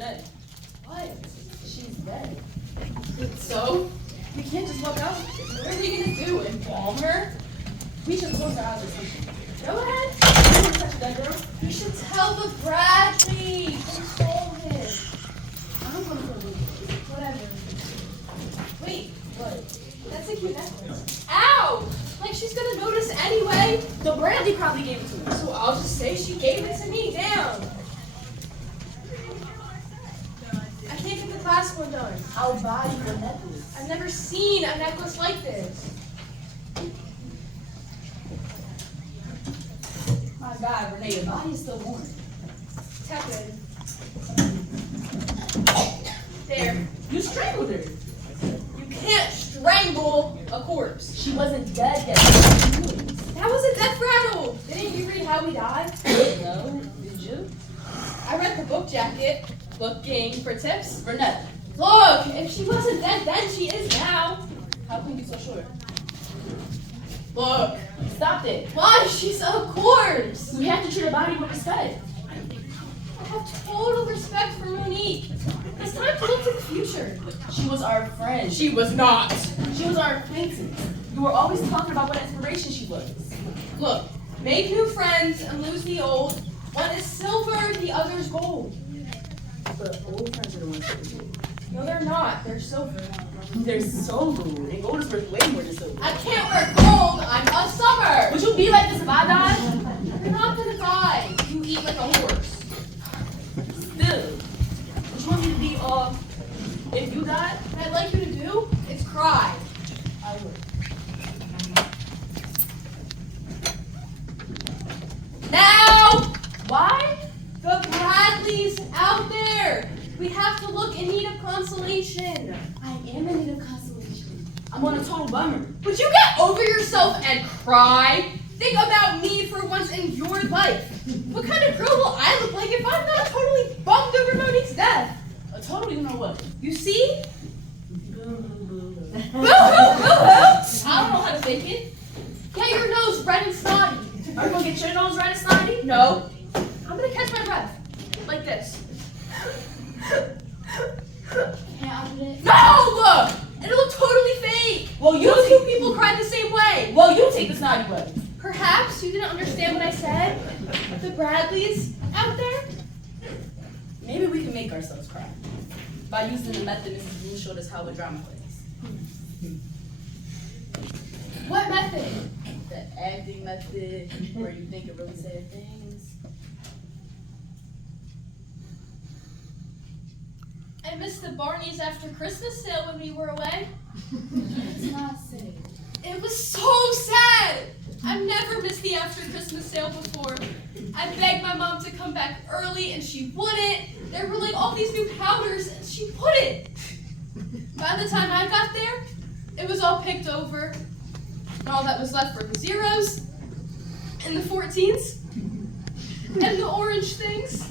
Renee. What? She's dead. So, we can't just walk out. What are we gonna do? Embalm her? We should close our eyes or something. Go ahead. You don't touch that girl. You should tell the Bradley. Console him. I'm gonna go with you. Whatever. Wait, What? that's a cute necklace. Ow! Like she's gonna notice anyway. The Bradley probably gave it to us. So I'll just say she gave it to me. Down. I can't get the class one done. I'll buy you a necklace. I've never seen a necklace like this. My God, Renee, your body is still warm. Tepid. There. You strangled her. You can't strangle a corpse. She wasn't dead yet. That was a death rattle. Didn't you read How We Died? No, did you? I read the book jacket. Looking for tips? Renee, Look, if she wasn't dead then, she is now. how can you be so sure? Look. Stop it. Why? She's a corpse. We have to treat her body with respect. I have total respect for Monique. It's time to look to the future. She was our friend. She was not. She was our acquaintance. You were always talking about what inspiration she was. Look, make new friends and lose the old. One is silver, the other's gold. But old friends are the ones that we do. No, they're not. They're silver. They're so good. And gold is worth way more than silver. I can't wear gold. I'm a summer. Would you be like this if I died? You're not gonna die. You eat like a horse. Still. Would you want me to be if you died? What I'd like you to do is cry. I would. Now, Why? the Bradley's out there. We have to look in need of consolation. I am in need of consolation. I'm on a total bummer. Would you get over yourself and cry? Think about me for once in your life. What kind of girl will I look like if I'm not totally bummed over Monique's death? A total, you know what? You see? Boo-hoo-boo. Boo-hoo, boo-hoo. I don't know how to fake it. Get your nose red and snotty. Are you gonna get your nose red and snotty? No. I'm gonna catch my breath. Like this. Can't I do it? No! Look! It'll look totally fake. Well, you Those two people cried the same way. Well, you take the snotty way. Perhaps you didn't understand what I said. The Bradleys out there. Maybe we can make ourselves cry by using the method Mrs. Blue showed us how a drama plays. What method? The acting method, where you think of really sad things. I missed the Barney's after Christmas sale when we were away. It's not sad. It was so sad. I've never missed the after Christmas sale before. I begged my mom to come back early and she wouldn't. There were like all these new powders and she wouldn't. By the time I got there, it was all picked over. And all that was left were the zeros and the 14s and the orange things.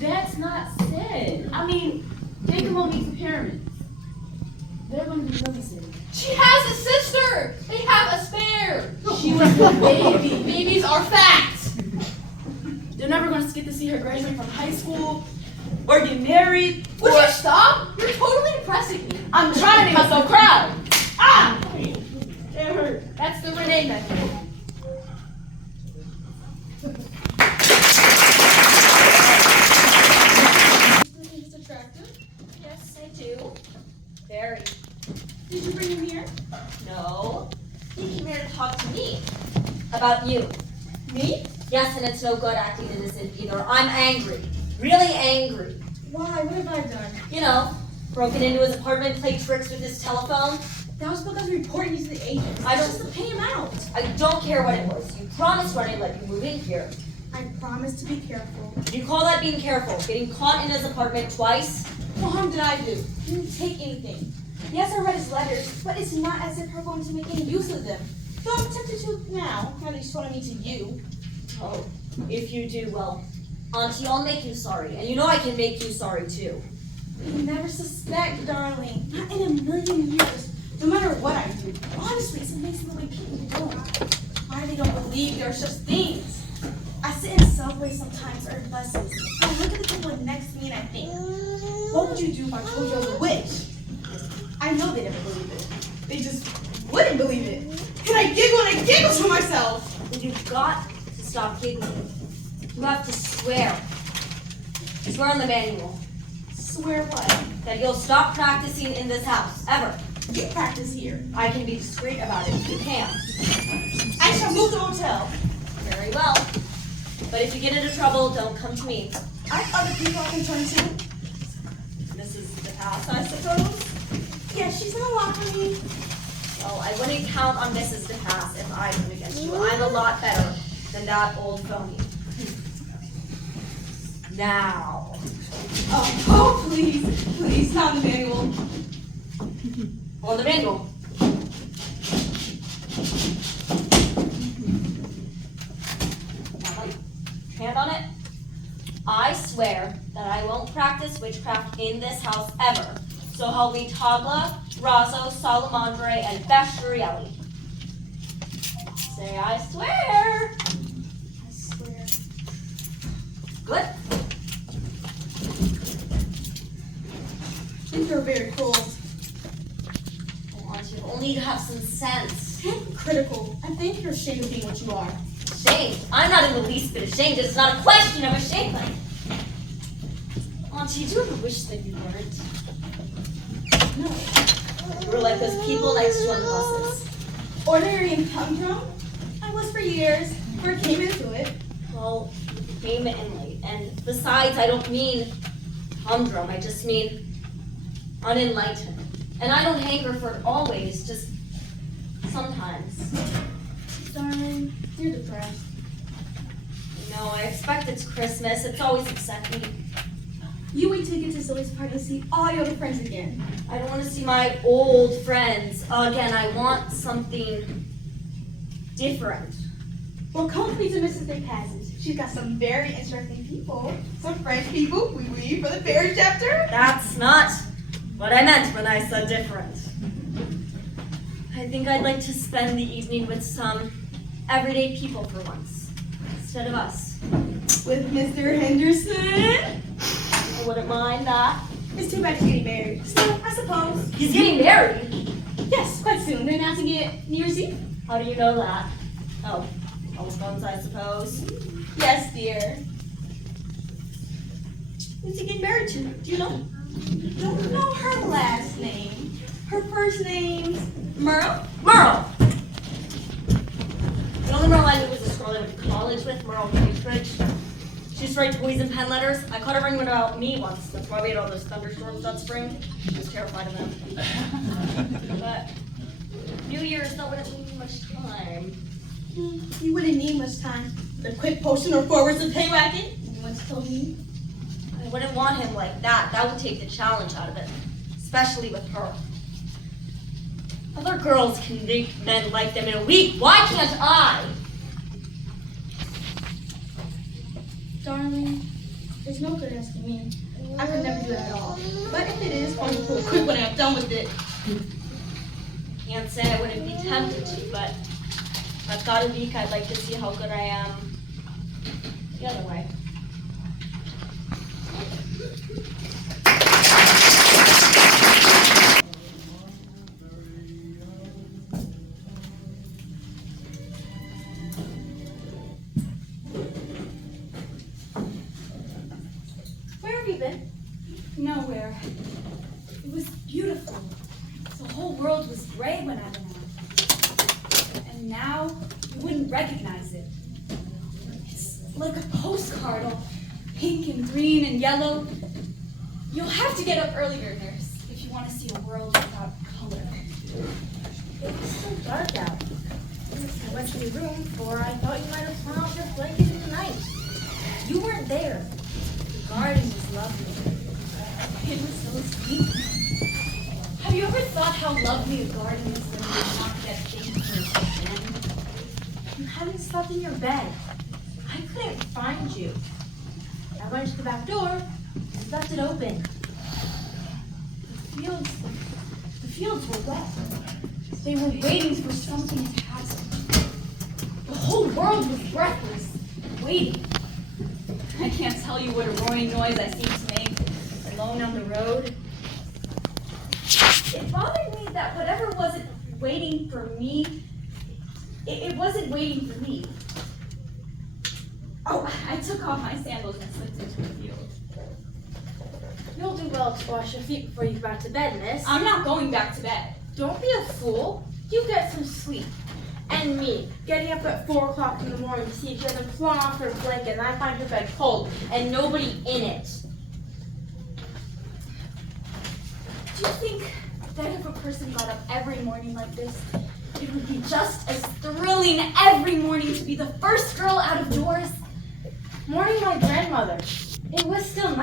That's not sad. I mean, think of Monique's parents. They're gonna be really sad. She has a sister. They have a spare. She was the baby. Babies are facts. They're never gonna get to see her graduate from high school or get married. Would or... you stop? You're totally depressing me. I'm trying to make myself cry. Ah! It hurt. That's the Renee method. He's attractive. Yes, I do. Very. Did you bring him here? No. He came here to talk to me. About you. Me? Yes, and it's no good acting innocent either. I'm angry. Really angry. Why? What have I done? You know, broken into his apartment, played tricks with his telephone. That was because we reported you to the agents. I don't- Just to pay him out. I don't care what it was. You promised when I let you move in here. I promised to be careful. You call that being careful? Getting caught in his apartment twice? What harm did I do? He didn't take anything. Yes, I read his letters, but it's not as if we're going to make any use of them. Though I'm tempted to now, now that he's telling me to you. Oh, if you do, well, Auntie, I'll make you sorry. And you know I can make you sorry too. You never suspect, darling. Not in a million years. No matter what I do. Honestly, it's amazing the way people don't. Why they don't believe there are such things. I sit in subways sometimes or in buses. And I look at the would you do if I told you I was a witch? I know they never believe it. They just wouldn't believe it. And I giggle to myself. Then you've got to stop giggling. You have to swear. Swear on the manual Swear what? that you'll stop practicing in this house, ever. You practice here. I can be discreet about it. You can't. I shall move to the hotel. Very well. But if you get into trouble, don't come to me. I have other people I can turn to. This is the past, I suppose. Yeah, she's not a lot for me. Well, I wouldn't count on Mrs. DePass if I went against you. I'm a lot better than that old phony. Now. Oh, please, not the manual. On the manual. Now, hand on it. I swear that I won't practice witchcraft in this house ever. So help me Tagla, Razzo, Salamandre, and Bestiarielli. Say I swear. I swear. Good. Things are very cool. I want you only to have some sense. Critical. I think you're ashamed of being what you are. Ashamed? I'm not in the least bit ashamed. It's not a question of ashamed. Auntie, do you ever wish that you weren't? No. You were like those people next to on the buses. Ordinary and humdrum? I was for years. Before I came into it. Well, you came in late. And besides, I don't mean humdrum. I just mean unenlightened. And I don't hanker for it always, just sometimes. Darling, you're depressed. No, I expect it's Christmas. It's always upsetting me. You wait till you get to Zoe's party and see all your other friends again. I don't want to see my old friends again. I want something different. Well, come please to Mrs. DePaz's. She's got some very interesting people. Some French people, oui, for the fairy chapter. That's not what I meant when I said different. I think I'd like to spend the evening with some everyday people for once, instead of us. With Mr. Henderson. I wouldn't mind that. It's too bad he's getting married. So, I suppose. He's getting married. Yes, quite soon. They're announcing it New Year's Eve. How do you know that? Oh, telephones, I suppose. Yes, dear. Who's he getting married to? Do you know? Don't know her last name. Her first name's Merle. Merle! The only Merle I knew was this girl I went to college with, Merle Kingsbridge. She used to write toys and pen letters. I caught her writing about me once. That's why we had all those thunderstorms that spring. I was terrified of them. But New Year's, that wouldn't leave me much time. You wouldn't need much time. The quick potion or forwards of pay wagon. You once told me. I wouldn't want him like that. That would take the challenge out of it. Especially with her. Other girls can make men like them in a week. Why can't I? Darling, there's no good asking me. I could never do that at all. But if it is, why don't you pull quick when I'm done with it? Can't say I wouldn't be tempted to, but if I've got a week, I'd like to see how good I am the other way. Where have you been? Nowhere. It was beautiful. The whole world was gray when I went out. And now you wouldn't recognize it. It's like a postcard, all pink and green and yellow. You'll have to get up earlier, nurse, if you want to see a world without color. It's so dark out. I went to your room, for I thought you might have thrown off your blanket in the night. You weren't there. The garden was lovely. It was so sweet. Have you ever thought how lovely a garden is when you're not yet things in? You haven't slept in your bed. I couldn't find you. I went to the back door and left it open. The fields were wet. They were waiting for something to happen. The whole world was breathless, waiting. I can't tell you what a roaring noise I seemed to make, but alone on the road. It bothered me that whatever wasn't waiting for me, it wasn't waiting for me. Oh, I took off my sandals and slipped into the field. You'll do well to wash your feet before you go back to bed, miss. I'm not going back to bed. Don't be a fool. You get some sleep. And me, getting up at 4 o'clock in the morning to see if she hasn't flown off her blanket and I find her bed cold and nobody in it. Do you think that if a person got up every morning like this, it would be just as thrilling every morning to be the first girl out of doors? Mourning my grandmother. It was still nice.